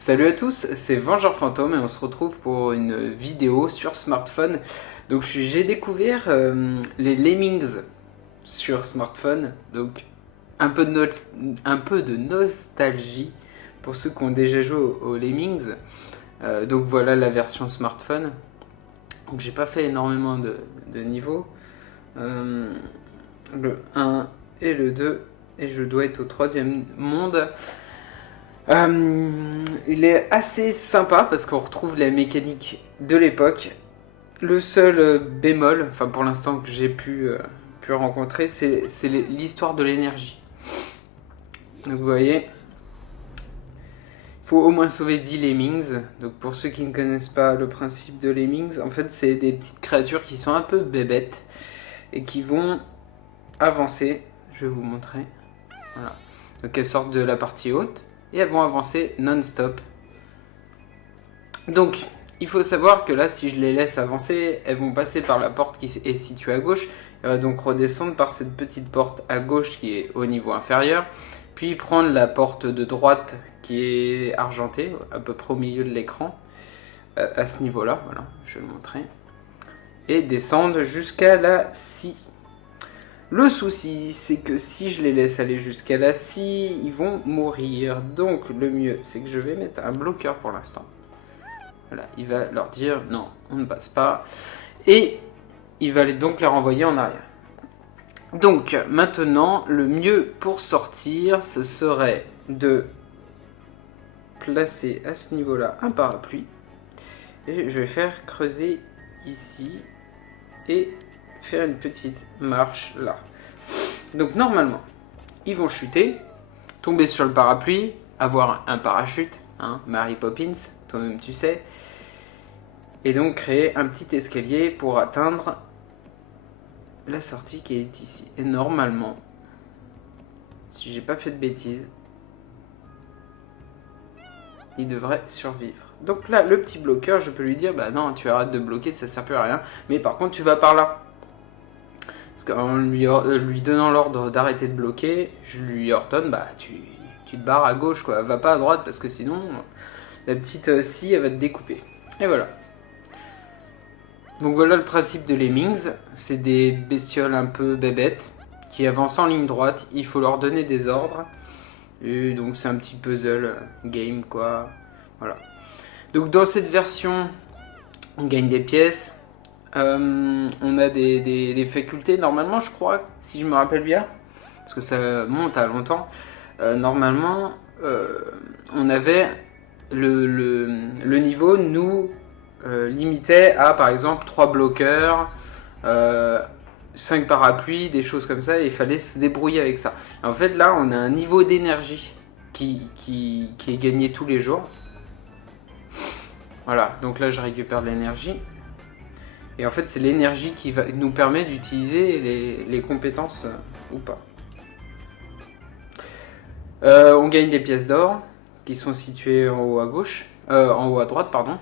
Salut à tous, c'est Vengeur Fantôme et on se retrouve pour une vidéo sur smartphone. Donc j'ai découvert les Lemmings sur smartphone, donc un peu de nostalgie pour ceux qui ont déjà joué aux Lemmings. Donc voilà la version smartphone. Donc j'ai pas fait énormément de niveaux. Euh, le 1 et le 2 et je dois être au troisième monde. Il est assez sympa parce qu'on retrouve les mécaniques de l'époque. Le seul bémol, enfin pour l'instant que j'ai pu rencontrer, c'est l'histoire de l'énergie. Donc vous voyez, il faut au moins sauver 10 lemmings. Donc pour ceux qui ne connaissent pas le principe de lemmings, en fait c'est des petites créatures qui sont un peu bébêtes et qui vont avancer. Je vais vous montrer. Voilà. Donc elles sortent de la partie haute et elles vont avancer non-stop. Donc, il faut savoir que là, si je les laisse avancer, elles vont passer par la porte qui est située à gauche. Elle va donc redescendre par cette petite porte à gauche qui est au niveau inférieur. Puis prendre la porte de droite qui est argentée, à peu près au milieu de l'écran. À ce niveau-là, voilà, je vais le montrer. Et descendre jusqu'à la scie. Le souci, c'est que si je les laisse aller jusqu'à la scie, ils vont mourir. Donc, le mieux, c'est que je vais mettre un bloqueur pour l'instant. Voilà, il va leur dire non, on ne passe pas. Et il va donc les renvoyer en arrière. Donc maintenant, le mieux pour sortir, ce serait de placer à ce niveau-là un parapluie. Et je vais faire creuser ici et faire une petite marche là. Donc normalement, ils vont chuter, tomber sur le parapluie, avoir un parachute, hein, Mary Poppins, toi-même tu sais, et donc créer un petit escalier pour atteindre la sortie qui est ici. Et normalement, si j'ai pas fait de bêtises, il devrait survivre. Donc là, le petit bloqueur, je peux lui dire, bah non, tu arrêtes de bloquer, ça sert plus à rien, mais par contre tu vas par là. Parce qu'en lui donnant l'ordre d'arrêter de bloquer, je lui ordonne, bah tu te barres à gauche, quoi, va pas à droite, parce que sinon, la petite scie, elle va te découper. Et voilà. Donc voilà le principe de Lemmings, c'est des bestioles un peu bébêtes qui avancent en ligne droite, il faut leur donner des ordres, et donc c'est un petit puzzle game quoi, voilà. Donc dans cette version, on gagne des pièces, on a des facultés, normalement je crois, si je me rappelle bien, parce que ça monte à longtemps, normalement on avait le niveau, nous, limitait à par exemple 3 bloqueurs, 5 parapluies, des choses comme ça, et il fallait se débrouiller avec ça. Et en fait là on a un niveau d'énergie qui est gagné tous les jours. Voilà, donc là je récupère de l'énergie. Et en fait c'est l'énergie qui nous permet d'utiliser les compétences ou pas. On gagne des pièces d'or qui sont situées en haut à gauche, en haut à droite pardon.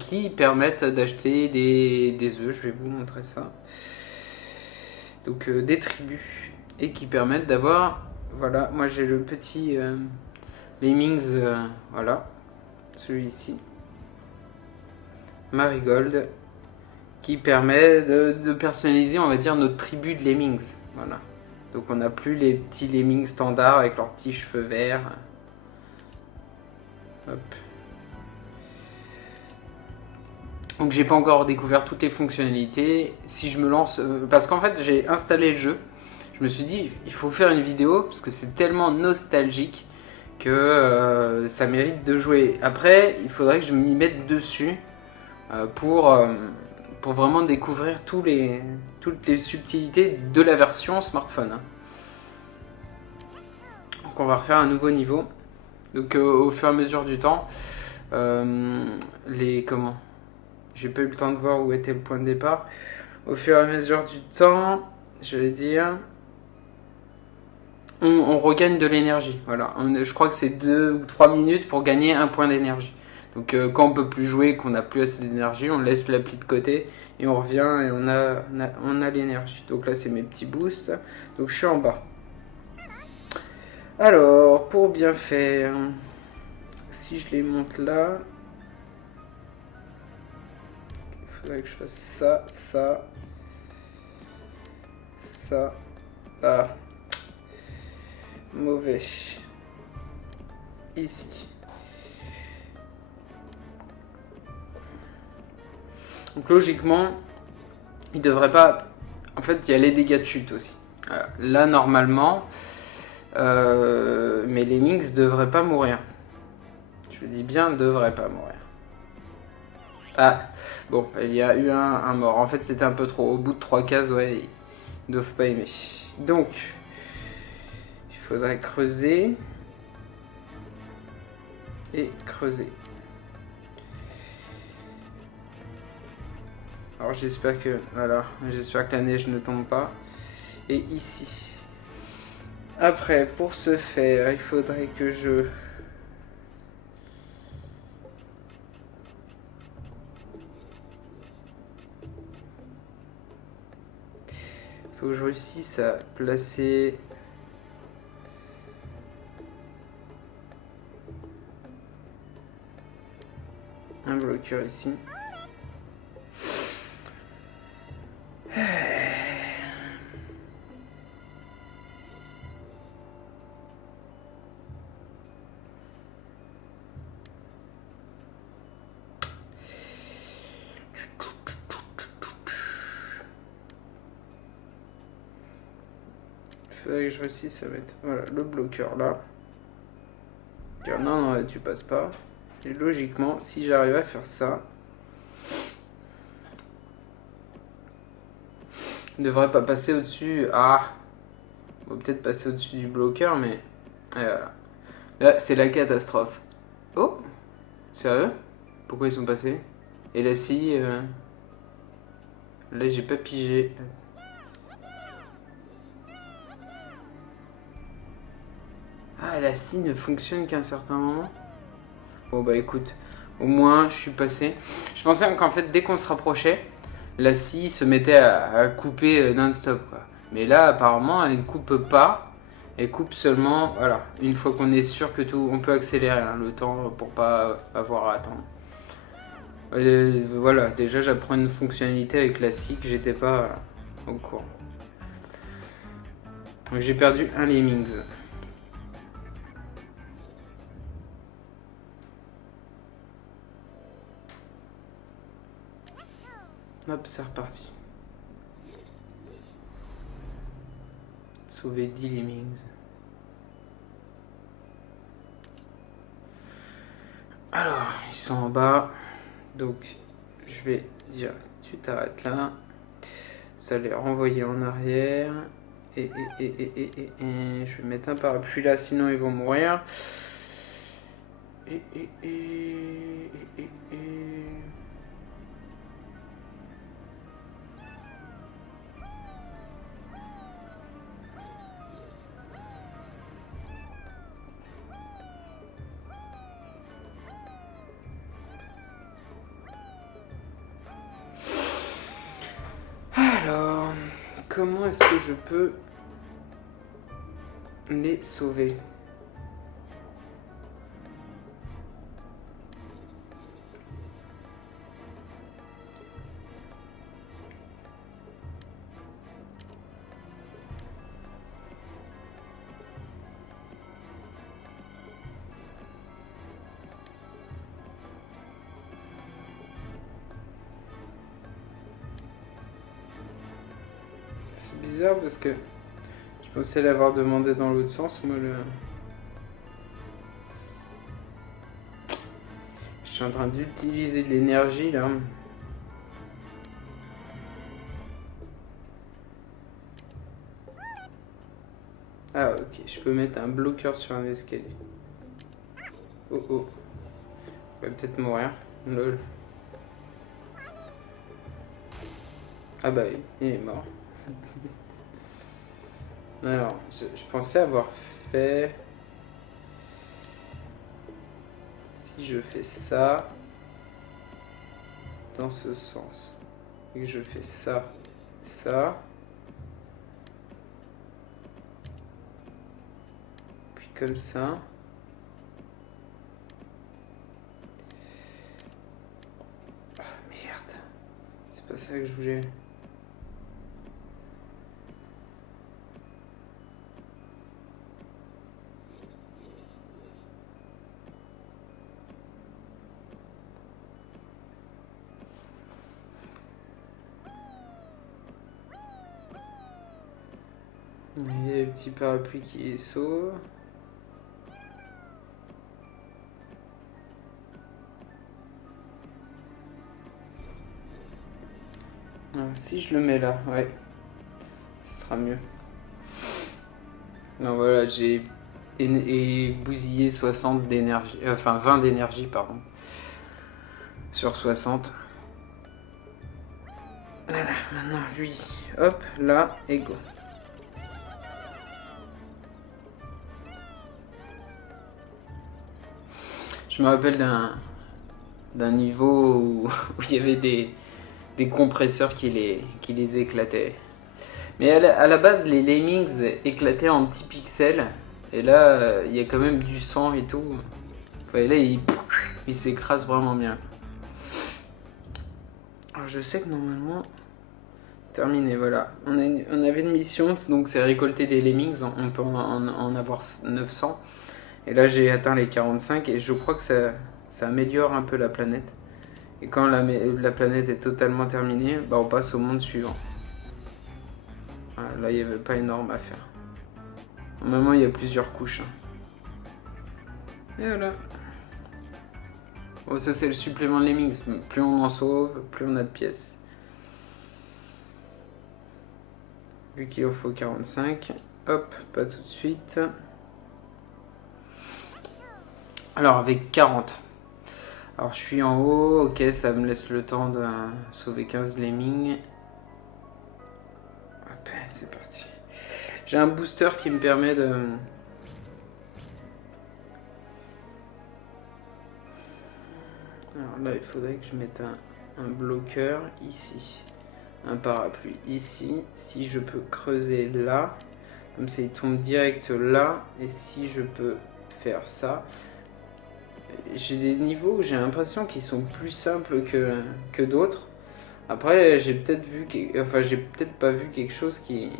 Qui permettent d'acheter des œufs, je vais vous montrer ça. Donc des tribus et qui permettent d'avoir, voilà, moi j'ai le petit Lemmings, voilà, celui-ci, Marigold, qui permet de personnaliser, on va dire, notre tribu de Lemmings, voilà. Donc on n'a plus les petits Lemmings standards avec leurs petits cheveux verts. Hop. Donc j'ai pas encore découvert toutes les fonctionnalités. Si je me lance, parce qu'en fait j'ai installé le jeu, je me suis dit il faut faire une vidéo parce que c'est tellement nostalgique que ça mérite de jouer. Après il faudrait que je m'y mette dessus pour vraiment découvrir toutes les subtilités de la version smartphone. Donc on va refaire un nouveau niveau. Donc au fur et à mesure du temps, j'ai pas eu le temps de voir où était le point de départ. Au fur et à mesure du temps, j'allais dire, on regagne de l'énergie. Voilà, je crois que c'est 2 ou 3 minutes pour gagner un point d'énergie. Donc quand on peut plus jouer, qu'on n'a plus assez d'énergie, on laisse l'appli de côté et on revient et on a l'énergie. Donc là c'est mes petits boosts. Donc je suis en bas. Alors, pour bien faire, si je les monte là, il faudrait que je fasse ça, ça, ça. Ah, mauvais. Ici. Donc logiquement, il devrait pas... En fait, il y a les dégâts de chute aussi. Voilà. Là, normalement, mes lemmings devraient pas mourir. Je dis bien, devraient pas mourir. Ah, bon, il y a eu un mort. En fait, c'était un peu trop. Au bout de 3 cases, ouais, ils doivent pas aimer. Donc, il faudrait creuser. Et creuser. Alors j'espère que... Voilà, j'espère que la neige ne tombe pas. Et ici. Après, pour ce faire, il faudrait que je... Faut que je réussisse à placer... un bloqueur ici. Il faudrait que je réussisse à mettre voilà, le bloqueur là. Dire non, non, tu passes pas. Et logiquement, si j'arrive à faire ça, il ne devrait pas passer au-dessus. Ah, on va peut-être passer au-dessus du bloqueur, mais voilà. Là, c'est la catastrophe. Oh, sérieux? Pourquoi ils sont passés? Et la scie, là, j'ai pas pigé. Ah, la scie ne fonctionne qu'à un certain moment. Bon, bah écoute, au moins, je suis passé. Je pensais qu'en fait, dès qu'on se rapprochait, la scie se mettait à couper non-stop, quoi. Mais là, apparemment, elle ne coupe pas. Elle coupe seulement, voilà, une fois qu'on est sûr que tout... On peut accélérer hein, le temps pour pas avoir à attendre. Voilà, déjà, j'apprends une fonctionnalité avec la scie que j'étais pas au courant. Donc j'ai perdu un lemmings. Hop, c'est reparti. Sauver 10 lemmings. Alors, ils sont en bas. Donc, je vais dire, tu t'arrêtes là. Ça les renvoyer en arrière. Et je vais mettre un parapluie là, sinon ils vont mourir. Alors, comment est-ce que je peux les sauver? C'est bizarre parce que je pensais l'avoir demandé dans l'autre sens, moi le... Je suis en train d'utiliser de l'énergie là. Ah ok, je peux mettre un bloqueur sur un escalier. Oh oh. Je vais peut-être mourir. Lol. Ah bah oui, il est mort. Alors, je pensais avoir fait... Si je fais ça... Dans ce sens. Et que je fais ça... Ça... Puis comme ça... pas ça que je voulais. Il y a le petit parapluie qui sauve. Si je le mets là, ouais, ce sera mieux. Non, voilà, j'ai bousillé 60 d'énergie, enfin 20 d'énergie, pardon, sur 60. Voilà, maintenant lui, hop, là, et go. Je me rappelle d'un niveau où il y avait des compresseurs qui les éclataient. Mais à la base, les Lemmings éclataient en petits pixels. Et là, il y a quand même du sang et tout. Enfin, et là, il s'écrase vraiment bien. Alors, je sais que normalement... Terminé, voilà. On avait une mission, donc c'est récolter des Lemmings. On peut en avoir 900. Et là, j'ai atteint les 45. Et je crois que ça améliore un peu la planète. Et quand la planète est totalement terminée, bah, on passe au monde suivant. Voilà, là, il n'y avait pas énorme à faire. Normalement, il y a plusieurs couches. Et voilà. Bon, ça, c'est le supplément de Lemmings. Plus on en sauve, plus on a de pièces. Vu qu'il en faut 45. Hop, pas tout de suite. Alors, avec 40. Alors, je suis en haut. Ok, ça me laisse le temps de sauver 15 Lemmings. Hop, c'est parti. J'ai un booster qui me permet de... Alors là, il faudrait que je mette un bloqueur ici. Un parapluie ici. Si je peux creuser là, comme ça il tombe direct là. Et si je peux faire ça, j'ai des niveaux où j'ai l'impression qu'ils sont plus simples que d'autres. Après, j'ai peut-être vu, enfin j'ai peut-être pas vu quelque chose qui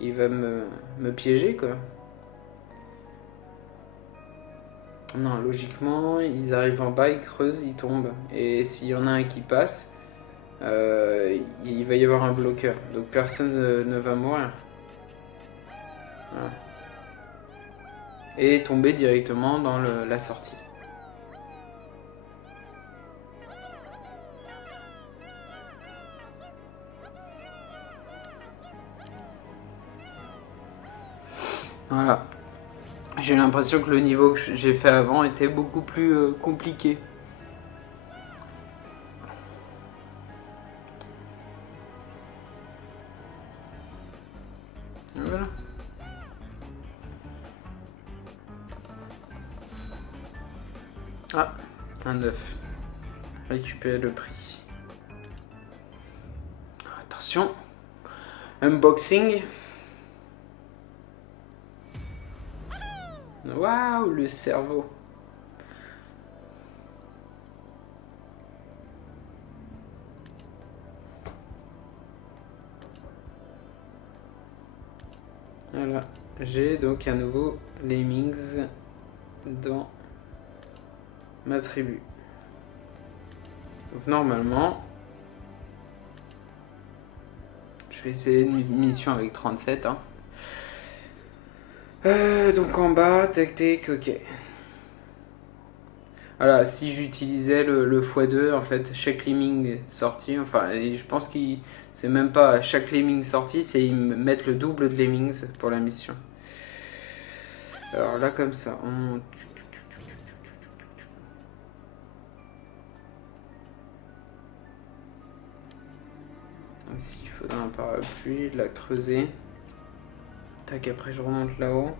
va me piéger quoi. Non, logiquement, ils arrivent en bas, ils creusent, ils tombent. Et s'il y en a un qui passe, il va y avoir un bloqueur. Donc personne ne va mourir. Voilà. Et tomber directement dans la sortie. Voilà. J'ai l'impression que le niveau que j'ai fait avant était beaucoup plus compliqué. Voilà. Ah, un œuf. Récupérer le prix. Attention. Unboxing. Waouh, le cerveau. Voilà. J'ai donc à nouveau Lemmings dans ma tribu. Donc normalement, je vais essayer une mission avec 37. Hein. Donc en bas, tac tac, ok. Voilà, si j'utilisais le x2, en fait, chaque lemming sorti, enfin, et je pense que c'est même pas chaque lemming sorti, c'est ils mettent le double de lemmings pour la mission. Alors là, comme ça, on monte. Ici, il faudra un parapluie, la creuser. Tac, après je remonte là-haut.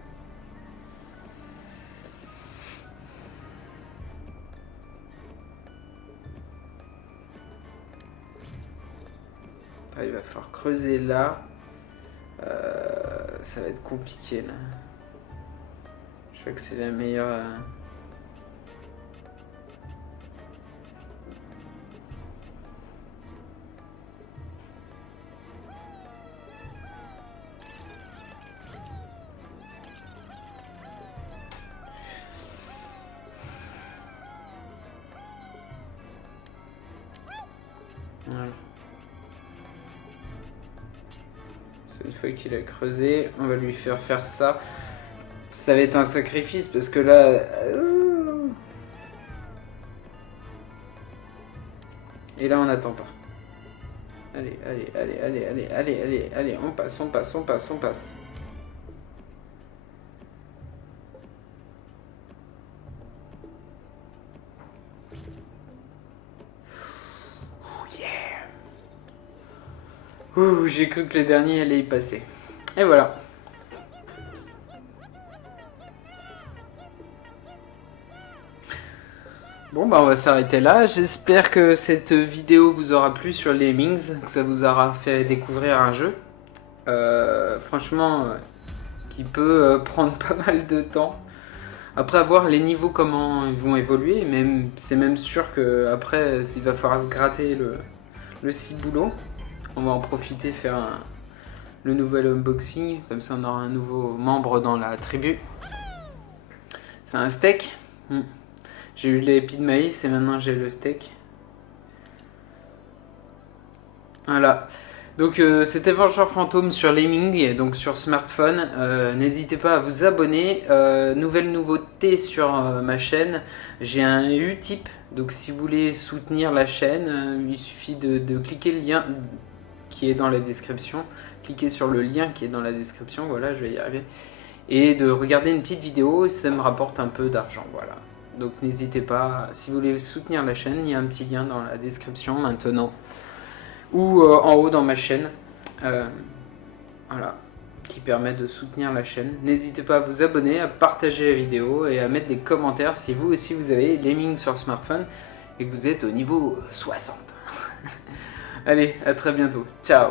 Ah, il va falloir creuser là. Ça va être compliqué là. Je crois que c'est la meilleure. fois qu'il a creusé, on va lui faire faire ça. Ça va être un sacrifice parce que là... Et là, on n'attend pas. Allez, allez, allez, allez, allez, allez, allez, allez, on passe, on passe, on passe, on passe. Ouh, j'ai cru que les derniers allaient y passer. Et voilà. Bon bah on va s'arrêter là. J'espère que cette vidéo vous aura plu sur les Lemmings, que ça vous aura fait découvrir un jeu. Franchement, qui peut prendre pas mal de temps. Après voir les niveaux comment ils vont évoluer, même c'est même sûr que après il va falloir se gratter le ciboulot. On va en profiter faire le nouvel unboxing, comme ça on aura un nouveau membre dans la tribu. C'est un steak. J'ai eu l'épi de maïs et maintenant j'ai le steak. Voilà. Donc c'était Vengeur Fantôme sur Lemming, donc sur smartphone. N'hésitez pas à vous abonner. Nouvelle nouveauté sur ma chaîne, j'ai un Utip. Donc si vous voulez soutenir la chaîne, il suffit de cliquer le lien qui est dans la description. Cliquez sur le lien qui est dans la description, voilà, je vais y arriver. Et de regarder une petite vidéo, ça me rapporte un peu d'argent, voilà. Donc n'hésitez pas, si vous voulez soutenir la chaîne, il y a un petit lien dans la description maintenant. Ou en haut dans ma chaîne. Voilà, qui permet de soutenir la chaîne. N'hésitez pas à vous abonner, à partager la vidéo et à mettre des commentaires si vous aussi vous avez Lemming sur smartphone et que vous êtes au niveau 60. Allez, à très bientôt. Ciao.